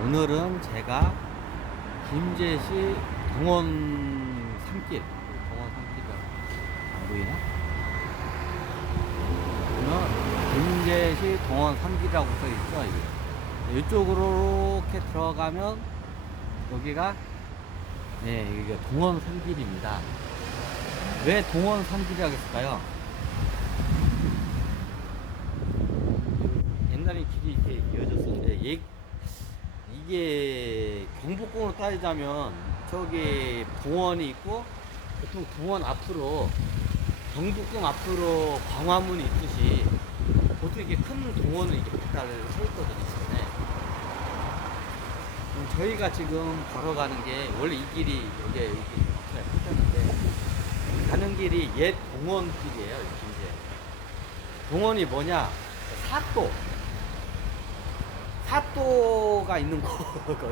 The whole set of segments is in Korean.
오늘은 제가 김제시 동원 산길, 동원 산길이 안 보이나? 오늘 김제시 동원 산길이라고 써 있죠, 이게. 이쪽으로 이렇게 들어가면 여기가 이게 동원 산길입니다. 왜 동원 산길이라고 했을까요? 옛날에 길이 이렇게 이어졌었는데 이게 경복궁으로 따지자면 저기 동원이 있고, 보통 동원 앞으로 경복궁 앞으로 광화문이 있듯이 보통 이게 큰 동원을 이렇게 바다를 서 있거든요. 저희가 지금 걸어가는 게 원래 이 길이 여기 붙었는데 가는 길이 옛 동원길이에요. 이제 동원이 뭐냐? 사또가 있는 거.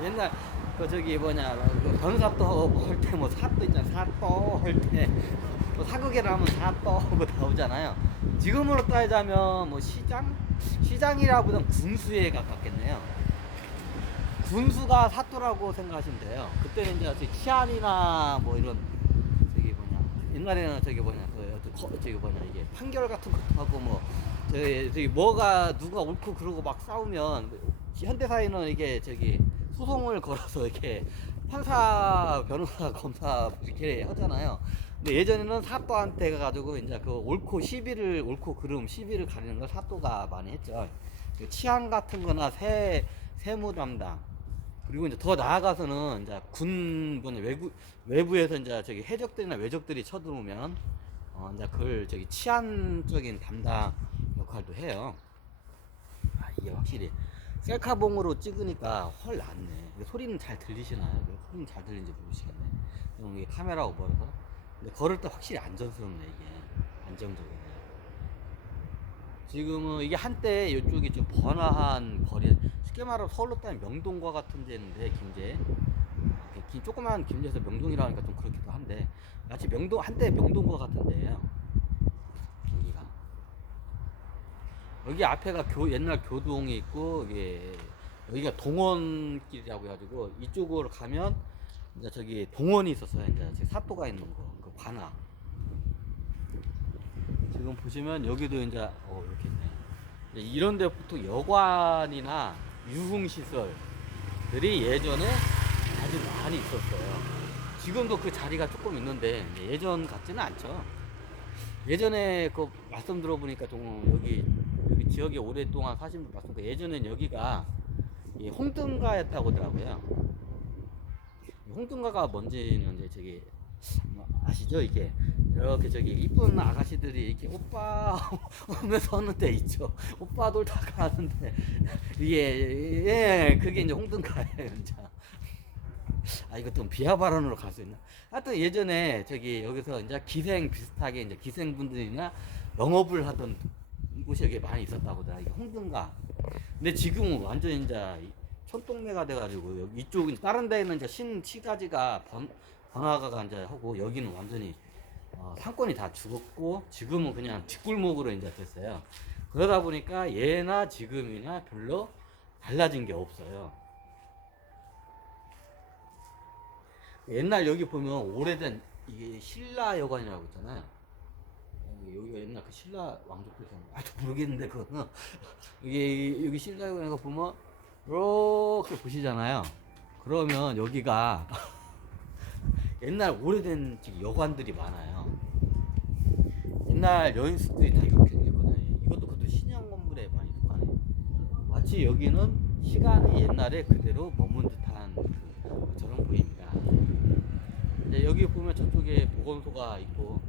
옛날 저기 뭐냐, 변사또 할 때 뭐 사또 있잖아. 사또 할 때 뭐 사극에를 하면 사또 하고 나오잖아요. 지금으로 따지자면 뭐 시장이라보다는 군수에 가깝겠네요. 군수가 사또라고 생각하시면 돼요. 그때는 이제 치안이나 뭐 이런 저기 뭐냐, 옛날에는 저기 뭐냐, 저기 뭐냐, 이게 판결 같은 것도 하고 뭐 저기 뭐가 누가 옳고 그러고 막 싸우면 현대사회는 이게 저기 소송을 걸어서 이렇게 판사, 변호사, 검사 이렇게 하잖아요. 근데 예전에는 사또한테 가가지고 이제 그 옳고 그름 시비를 가리는 걸 사또가 많이 했죠. 치안 같은 거나 세무 담당, 그리고 이제 더 나아가서는 이제 외부에서 이제 저기 해적들이나 외적들이 쳐들어오면 이제 그걸 저기 치안적인 담당 역할도 해요. 이게 확실히 셀카봉으로 찍으니까 훨 낫네. 소리는 잘 들리시나요? 소리는 잘 들리는지 모르시겠네. 이게 카메라 오버라서. 근데 걸을 때 확실히 안전스럽네, 이게. 안정적이네. 지금은 이게 한때 이쪽이 좀 번화한 거리, 쉽게 말하면 서울로 따면 명동과 같은 데인데, 김제. 조그만 김제에서 명동이라 하니까 좀 그렇기도 한데, 마치 한때 명동과 같은 데예요. 경기가. 여기 앞에가 옛날 교동이 있고, 여기가 동원길이라고 해가지고, 이쪽으로 가면, 이제 저기 동원이 있었어요. 이제 사또가 있는 거, 그 관아. 지금 보시면 여기도 이제, 이렇게 있네. 이런 데 보통 여관이나 유흥시설들이 예전에 아주 많이 있었어요. 지금도 그 자리가 조금 있는데, 예전 같지는 않죠. 예전에 그 말씀 들어보니까 좀 여기 지역에 오랫동안 사신 분 말씀, 예전엔 여기가 홍등가였다고 하더라고요. 홍등가가 뭔지는 이제 저기 아시죠? 이게 이렇게 저기 이쁜 아가씨들이 이렇게 오빠 하면서 하는 데 있죠. 오빠 돌다가 하는데 이게 그게 이제 홍등가예요, 진짜. 이것도 비하 발언으로 갈 수 있나? 하여튼 예전에 저기 여기서 이제 기생 비슷하게 이제 기생분들이나 영업을 하던 곳이 여기 많이 있었다고 하더라. 이게 홍등가. 근데 지금은 완전 이제 촌동네가 돼가지고 여기 이쪽 다른 데는 이제 신치가지가 번화가가 이제 하고, 여기는 완전히 상권이 다 죽었고 지금은 그냥 뒷골목으로 이제 됐어요. 그러다 보니까 예나 지금이나 별로 달라진 게 없어요. 옛날 여기 보면 오래된 이게 신라여관이라고 있잖아요. 여기가 옛날 그 신라 왕족들 모르겠는데 그거는 이게 여기 신라여관에 보면 이렇게 보시잖아요. 그러면 여기가 옛날 오래된 여관들이 많아요. 옛날 여인숙들이 다 이렇게 생겼거든요. 그것도 신형 건물에 많이 속하네. 마치 여기는 시간이 옛날에 그대로 머문 듯한 것처럼 보입니다. 여기 보면 저쪽에 보건소가 있고,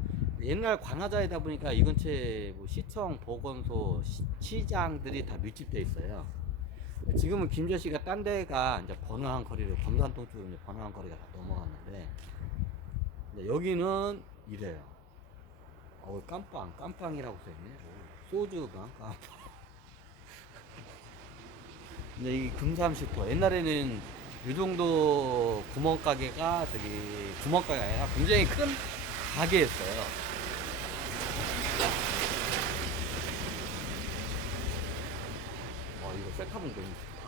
옛날 관하자이다 보니까 이 근처에 뭐 시청, 보건소, 시장들이 다 밀집되어 있어요. 지금은 김제시가 딴 데가 이제 번화한 거리로, 검산동 쪽으로 이제 번화한 거리가 다 넘어갔는데, 여기는 이래요. 깜빵이라고 써있네. 소주방, 깜빵. 근데 이 금삼식도 옛날에는 이 정도 구멍가게가 아니라 굉장히 큰 가게였어요. 이거 셀카봉 너무 좋다.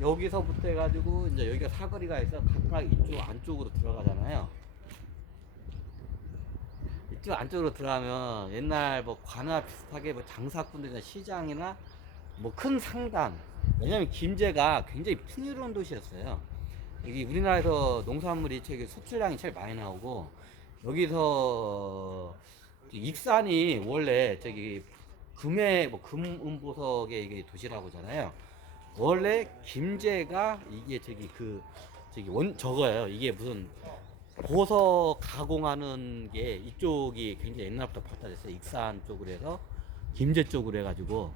여기서부터 해가지고 이제 여기가 사거리가 있어 각각 이쪽 안쪽으로 들어가잖아요. 이쪽 안쪽으로 들어가면 옛날 뭐 관아 비슷하게 뭐 장사꾼들이나 시장이나 뭐 큰 상단, 왜냐면 김제가 굉장히 풍요로운 도시였어요. 여기 우리나라에서 농산물이 저기 수출량이 제일 많이 나오고, 여기서 익산이 원래 저기 금의 뭐 금은보석의 이게 도시라고 하잖아요. 원래 김제가 이게 저기 저기 저거예요. 이게 무슨 보석 가공하는 게 이쪽이 굉장히 옛날부터 발달했어요. 익산 쪽으로 해서 김제 쪽으로 해가지고,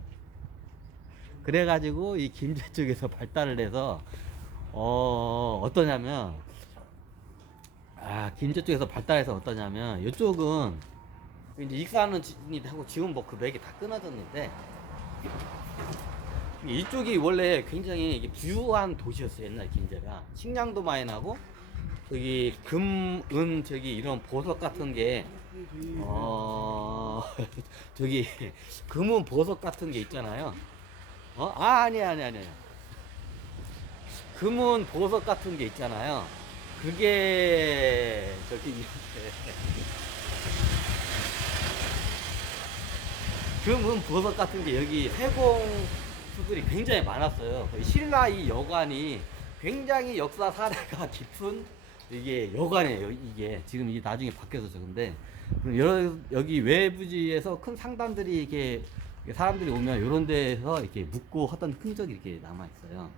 그래가지고 이 김제 쪽에서 발달을 해서 어떠냐면, 김제 쪽에서 발달해서 어떠냐면, 이쪽은 이제 익산은 하고 지금 뭐 그 맥이 다 끊어졌는데, 이쪽이 원래 굉장히 이게 부유한 도시였어요. 옛날 김제가 식량도 많이 나고, 여기 금, 은, 저기 이런 보석 같은 게 저기 금은 보석 같은 게 있잖아요. 아니야. 금은 보석 같은 게 있잖아요. 그게 저기 금은 보석 같은 게 여기 세공수들이 굉장히 많았어요. 신라 이 여관이 굉장히 역사 사례가 깊은 이게 여관이에요. 이게 지금 이게 나중에 바뀌어서 근데 여기 외부지에서 큰 상단들이 이렇게 사람들이 오면 이런 데서 이렇게 묵고 하던 흔적이 이렇게 남아 있어요.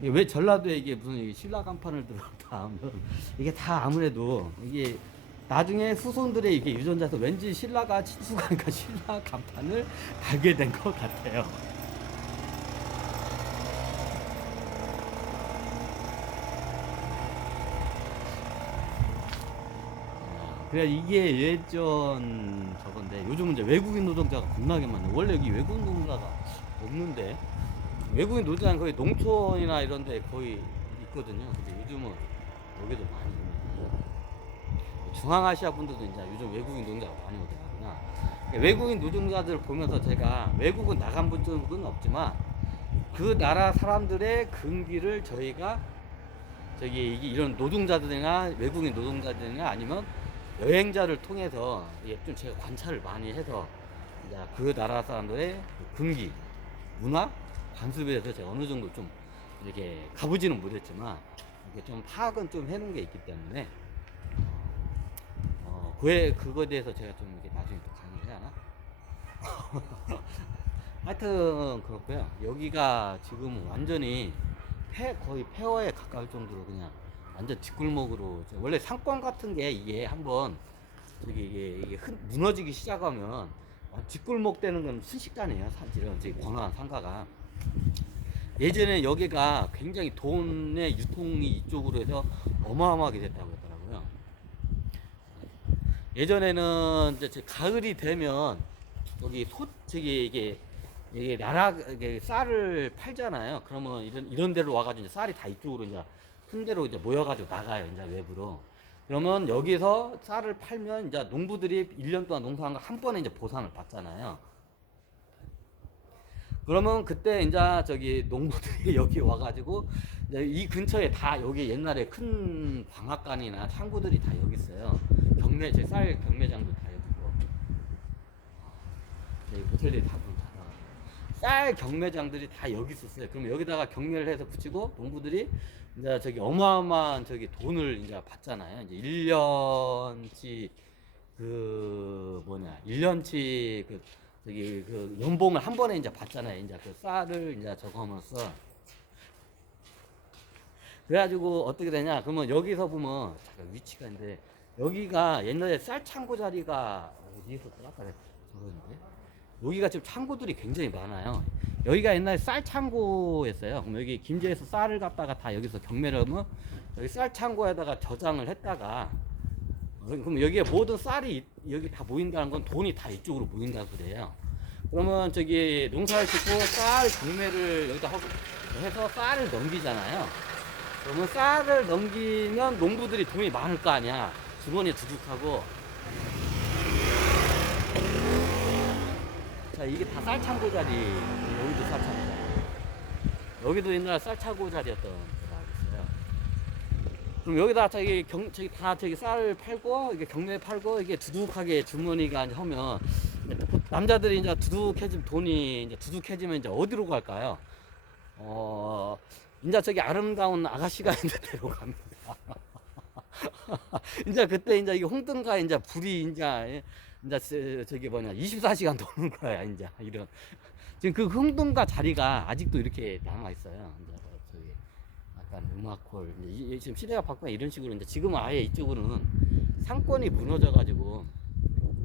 왜 전라도에 이게 무슨 신라 간판을 들었다 하면, 이게 다 아무래도 이게 나중에 후손들의 이게 유전자에서 왠지 신라가 친수가니까 신라 간판을 달게 된 것 같아요. 그래, 이게 예전 저건데, 요즘은 이제 외국인 노동자가 겁나게 많네. 원래 여기 외국인 노동자가 없는데, 외국인 노동자는 거의 농촌이나 이런 데 거의 있거든요. 근데 요즘은 여기도 많이 있는. 중앙아시아 분들도 이제 요즘 외국인 노동자가 많이 오더라고요. 외국인 노동자들 보면서 제가, 외국은 나간 적은 없지만 그 나라 사람들의 근기를 저희가 저기 이런 노동자들이나 외국인 노동자들이나 아니면 여행자를 통해서 좀 제가 관찰을 많이 해서 이제 그 나라 사람들의 근기, 문화, 관습에 대해서 제가 어느 정도 좀 이렇게 가보지는 못했지만 이렇게 좀 파악은 좀 해놓은 게 있기 때문에 그거에 대해서 제가 좀 이렇게 나중에 또 강의를 해야 하나? 하여튼 그렇고요. 여기가 지금 완전히 거의 폐허에 가까울 정도로 그냥 완전 뒷골목으로, 원래 상권 같은 게 이게 한번 저기 이게 무너지기 시작하면 뒷골목 되는 건 순식간이에요. 사실은 저기 광화문 상가가 예전에 여기가 굉장히 돈의 유통이 이쪽으로 해서 어마어마하게 됐다고 하더라고요. 예전에는 이제 가을이 되면 여기 저기 이게 쌀을 팔잖아요. 그러면 이런 데로 와가지고 이제 쌀이 다 이쪽으로 이제 큰 데로 이제 모여가지고 나가요. 이제 외부로. 그러면 여기서 쌀을 팔면 이제 농부들이 1년 동안 농사한 거 한 번에 이제 보상을 받잖아요. 그러면 그때 이제 저기 농부들이 여기 와가지고 이 근처에 다 여기 옛날에 큰 광학관이나 창고들이 다 여기 있어요. 제 쌀 경매장도 다 여기고, 호텔들이 다 문 닫아. 쌀 경매장들이 다 여기 있었어요. 그럼 여기다가 경매를 해서 붙이고 농부들이 이제 저기 어마어마한 저기 돈을 이제 받잖아요. 이제 1년치 1년치 저기 연봉을 한 번에 이제 받잖아요. 이제 그 쌀을 이제 저거 하면서. 그래가지고 어떻게 되냐. 그러면 여기서 보면, 잠깐 위치가 있는데, 여기가 옛날에 쌀 창고 자리가 어디 있었더라? 아까 저거였는데. 여기가 지금 창고들이 굉장히 많아요. 여기가 옛날에 쌀 창고였어요. 그럼 여기 김제에서 쌀을 갖다가 다 여기서 경매를 하면 여기 쌀 창고에다가 저장을 했다가, 그럼 여기에 모든 쌀이 여기 다 모인다는 건 돈이 다 이쪽으로 모인다고 그래요. 그러면 저기 농사를 짓고 쌀 경매를 여기다 하고 해서 쌀을 넘기잖아요. 그러면 쌀을 넘기면 농부들이 돈이 많을 거 아니야. 주머니에 두둑하고. 자, 이게 다 쌀 창고 자리. 여기도 쌀 창고 자리. 여기도 옛날 쌀차고 자리였던 데가 있어요. 그럼 여기다 저기 다 저기 쌀 팔고 이게 경매 팔고 이게 두둑하게 주머니가 이제 하면 남자들이 이제 두둑해지면 돈이 이제 두둑해지면 이제 어디로 갈까요? 이제 저기 아름다운 아가씨가 있는 데로 갑니다. 이제 그때 이제 이게 홍등가 이제 불이 이제 저기 뭐냐 24시간 도는 거야 이제 이런 지금 그 홍등가 자리가 아직도 이렇게 남아 있어요. 이제 저기 약간 음악홀 이제 지금 시대가 바뀌면 이런 식으로 이제 지금 아예 이쪽으로는 상권이 무너져 가지고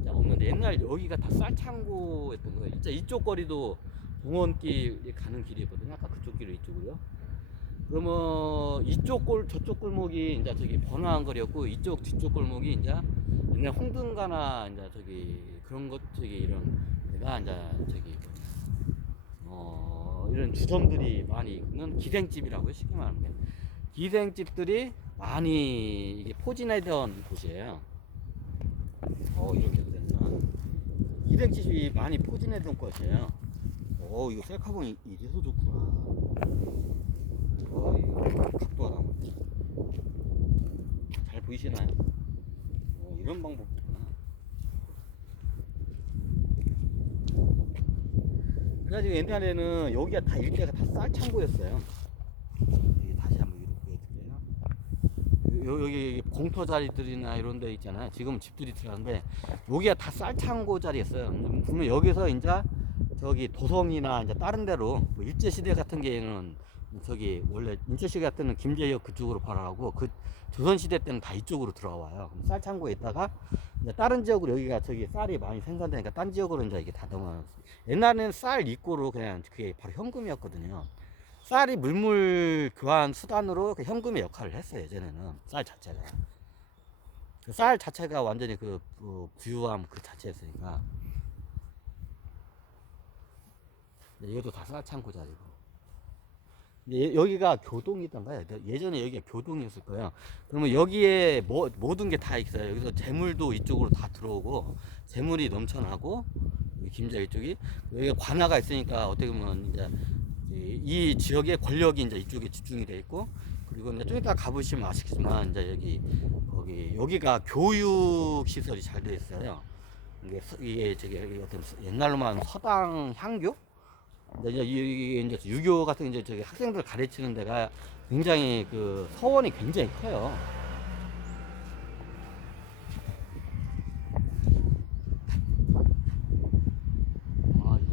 없는데 옛날 여기가 다 쌀창고였던 거예요. 진짜 이쪽 거리도 공원길 가는 길이거든요. 아까 그쪽 길로 이쪽으로요. 그러면 이쪽 저쪽 골목이 이제 저기 번화한 거리였고 이쪽 뒤쪽 골목이 이제 옛날 홍등가나 이제 저기 그런 것 저기 이런 데가 이제 저기 이런 주점들이 많이 있는 기생집이라고요. 쉽게 말하면 기생집들이 많이 이게 포진하던 곳이에요. 이렇게 되나 기생집이 많이 포진하던 곳이에요. 이거 셀카봉이 이래서 좋구나. 이거 각도가 나오네. 잘 보이시나요? 이런 방법이구나. 그래가지고 옛날에는 여기가 다 일대가 다 쌀창고였어요. 다시 한번 위로 보여드려요. 여기 공터 자리들이나 이런 데 있잖아요. 지금 집들이 들어가는데 여기가 다 쌀창고 자리였어요. 그러면 여기서 이제 저기 도성이나 이제 다른 데로 뭐 일제시대 같은 경우에는 저기 원래 일제시대 같은 때는 김제역 그쪽으로 발화하고 그 조선시대 때는 다 이쪽으로 들어와요. 그럼 쌀창고에 있다가 이제 다른 지역으로 여기가 저기 쌀이 많이 생산되니까 딴 지역으로 이제 이게 다 넘어갔어요. 옛날에는 쌀 입고로 그냥 그게 바로 현금이었거든요. 쌀이 물물 교환 수단으로 그 현금의 역할을 했어요. 예전에는 쌀 자체가 그 쌀 자체가 완전히 그 부유함 그 자체였으니까. 이것도 다 쌀창고 자리고. 여기가 교동이던가요? 예전에 여기가 교동이었을 거예요. 그러면 여기에 모든 게 다 있어요. 여기서 재물도 이쪽으로 다 들어오고, 재물이 넘쳐나고, 김자 이쪽이, 여기가 관아가 있으니까 어떻게 보면 이제 이 지역의 권력이 이제 이쪽에 집중이 돼 있고, 그리고 이제 좀 이따 가보시면 아시겠지만, 이제 여기가 교육 시설이 잘 돼 있어요. 이게 저기 어떤 옛날로만 서당 향교? 이게 이제 유교 같은 이제 저기 학생들 가르치는 데가 굉장히 그 서원이 굉장히 커요.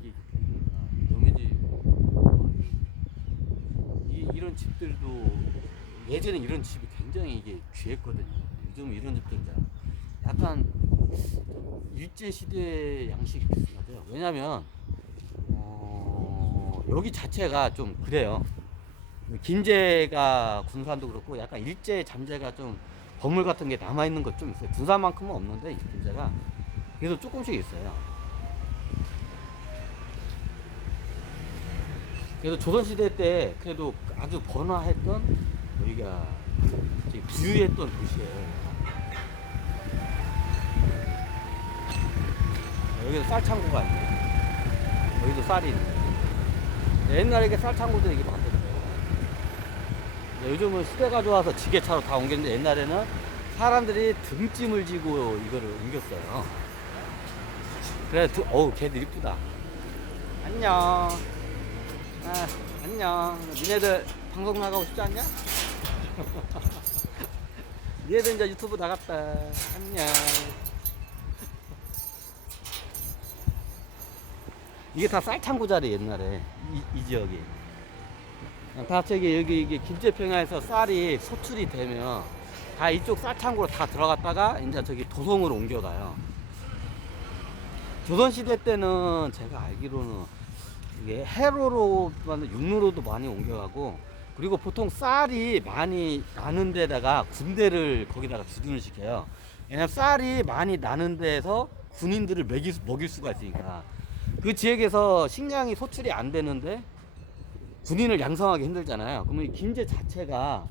이게 명예지. 이런 집들도 예전에 이런 집이 굉장히 이게 귀했거든요. 요즘 이런 집들 약간 일제 시대 양식이 비슷하죠. 왜냐면 여기 자체가 좀 그래요. 김제가 군산도 그렇고 약간 일제 잠재가 좀 건물 같은 게 남아있는 것 좀 있어요. 군산만큼은 없는데 김제가 그래도 조금씩 있어요. 그래서 조선시대 때 그래도 아주 번화했던 여기가 부유했던 도시예요. 여기도 쌀창고가 있네. 여기도 쌀이 있네. 옛날에 이게 쌀창고도 이게 많거든요. 요즘은 시대가 좋아서 지게차로 다 옮겼는데 옛날에는 사람들이 등짐을 지고 이거를 옮겼어요. 그래, 걔들 이쁘다. 안녕. 안녕. 니네들 방송 나가고 싶지 않냐? 니네들 이제 유튜브 나갔다. 안녕. 이게 다 쌀창고 자리 옛날에 이 지역이 다 저기 여기 이게 김제평야에서 쌀이 소출이 되면 다 이쪽 쌀창고로 다 들어갔다가 이제 저기 도성으로 옮겨가요. 조선시대 때는 제가 알기로는 이게 해로로 육로로도 많이 옮겨가고 그리고 보통 쌀이 많이 나는 데다가 군대를 거기다가 주둔을 시켜요. 왜냐면 쌀이 많이 나는 데에서 군인들을 먹일 수가 있으니까. 그 지역에서 식량이 소출이 안 되는데 군인을 양성하기 힘들잖아요. 그러면 김제 자체가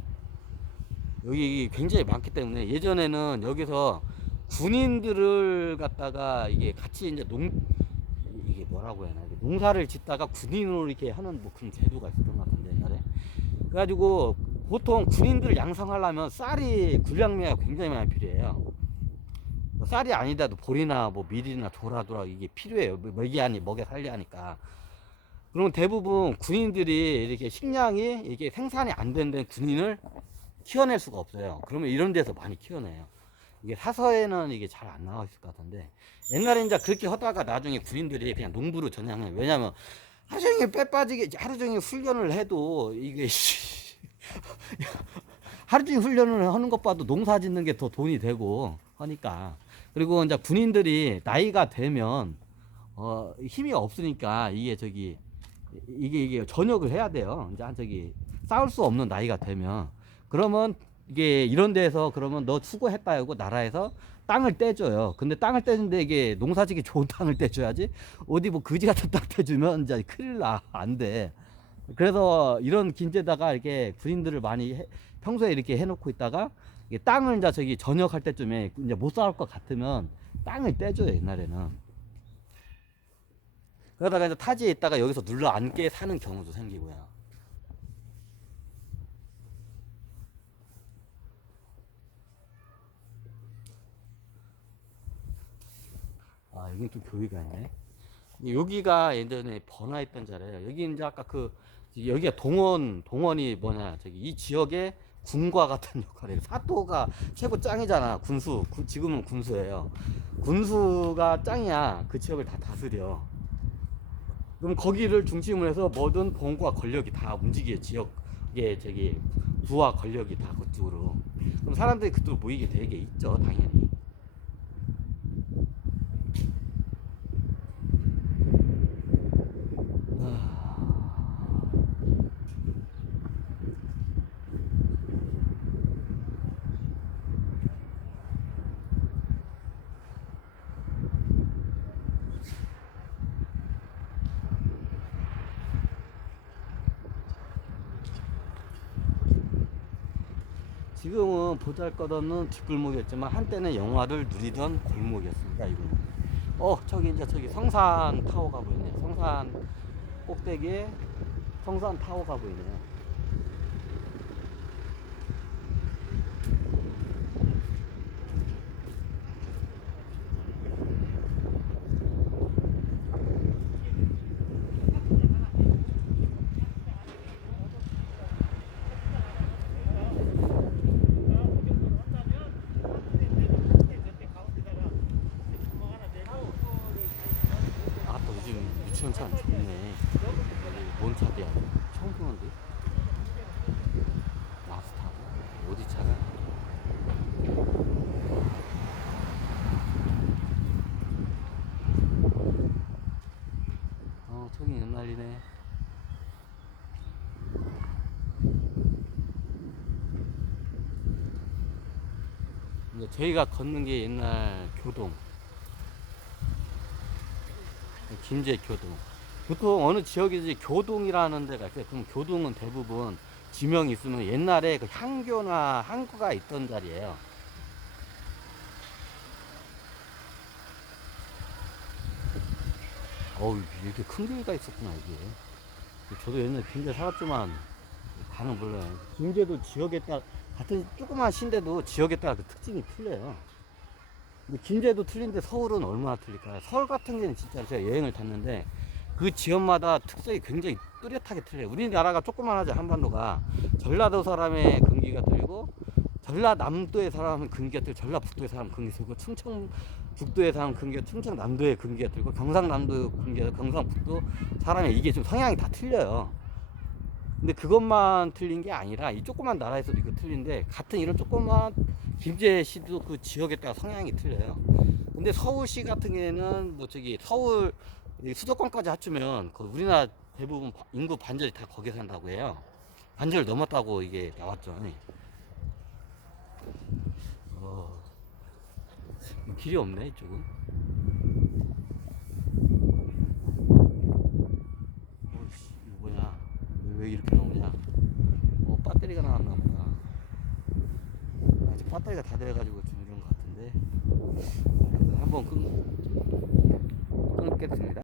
여기 굉장히 많기 때문에 예전에는 여기서 군인들을 갖다가 이게 같이 이제 이게 뭐라고 해야 하나 농사를 짓다가 군인으로 이렇게 하는 뭐 그런 제도가 있었던 것 같은데 그래가지고 보통 군인들 양성하려면 쌀이 군량미가 굉장히 많이 필요해요. 쌀이 아니더라도 보리나 뭐 밀이나 조라조라 이게 필요해요. 먹여 살려 하니까. 그러면 대부분 군인들이 이렇게 식량이 이게 생산이 안 되는 군인을 키워낼 수가 없어요. 그러면 이런 데서 많이 키워내요. 이게 사서에는 이게 잘 안 나와 있을 것 같은데, 옛날에 이제 그렇게 하다가 나중에 군인들이 그냥 농부로 전향해요. 왜냐면 하루 종일 빼 빠지게 하루 종일 훈련을 해도 이게 하루 종일 훈련을 하는 것보다 농사 짓는 게 더 돈이 되고 하니까. 그리고 이제 군인들이 나이가 되면 힘이 없으니까 이게 전역을 해야 돼요. 이제 싸울 수 없는 나이가 되면. 그러면 이게 이런 데서 그러면 너 수고했다 하고 나라에서 땅을 떼줘요. 근데 땅을 떼는데 이게 농사짓기 좋은 땅을 떼줘야지. 어디 뭐 그지 같은 땅 떼주면 이제 큰일 나. 안 돼. 그래서 이런 긴제다가 이렇게 군인들을 평소에 이렇게 해놓고 있다가 땅을 이제 전역할 때쯤에 이제 못 싸울 것 같으면 땅을 떼줘요, 옛날에는. 그러다가 이제 타지에 있다가 여기서 눌러 앉게 사는 경우도 생기고요. 아, 여긴 또 교회가 있네. 여기가 예전에 번화했던 자리예요. 여기 이제 아까 여기가 동원이 이 지역의 군과 같은 역할이에요. 사또가 최고 짱이잖아. 지금은 군수예요. 군수가 짱이야. 그 지역을 다 다스려. 그럼 거기를 중심으로 해서 모든 돈과 권력이 다 움직여요. 지역의 부와 권력이 다 그쪽으로. 그럼 사람들이 그쪽으로 모이게 되게 있죠, 당연히. 지금은 보잘것없는 뒷골목이었지만 한때는 영화를 누리던 골목이었습니다. 이거는. 저기 성산 타워가 보이네요. 성산 꼭대기에 성산 타워가 보이네요. 아, 또 요즘 유치원 차 좋네. 뭔 차야? 처음 보는데? 마스터? 어디 차가? 저기 연날리네. 저희가 걷는 게 옛날 교동, 김제 교동. 보통 어느 지역이지 교동이라는 데가 있어요. 그럼 교동은 대부분 지명이 있으면 옛날에 그 향교나 항구가 있던 자리예요. 이렇게 큰 교회가 있었구나, 이게. 저도 옛날에 김제 살았지만 다는 몰라요. 김제도 지역에 따라 같은 조그만 시인데도 지역에 따라 그 특징이 틀려요. 근데 김제도 틀린데 서울은 얼마나 틀릴까요? 서울 같은 경우는 진짜 제가 여행을 갔는데 그 지역마다 특색이 굉장히 뚜렷하게 틀려요. 우리나라가 조그만하지, 한반도가. 전라도 사람의 금기가 틀리고, 전라남도의 사람은 금기가 틀리고, 전라북도의 사람은 금기가 틀리고, 충청북도의 사람은 금기가 틀리고, 충청남도의 금기가 틀리고, 경상남도 금기가 틀리고, 경상북도 사람의 이게 좀 성향이 다 틀려요. 근데 그것만 틀린 게 아니라 이 조그만 나라에서도 이거 틀린데, 같은 이런 조그만 김제시도 그 지역에 따라 성향이 틀려요. 근데 서울시 같은 경우에는 서울 수도권까지 합치면 우리나라 대부분 인구 반절이 다 거기에 산다고 해요. 반절을 넘었다고 이게 나왔죠. 길이 없네, 이쪽은. 이거 뭐냐? 왜 이렇게 나오냐? 배터리가 나왔나 보다. 아직 배터리가 다 돼가지고 좀 이런 것 같은데. 한번 끊겠습니다.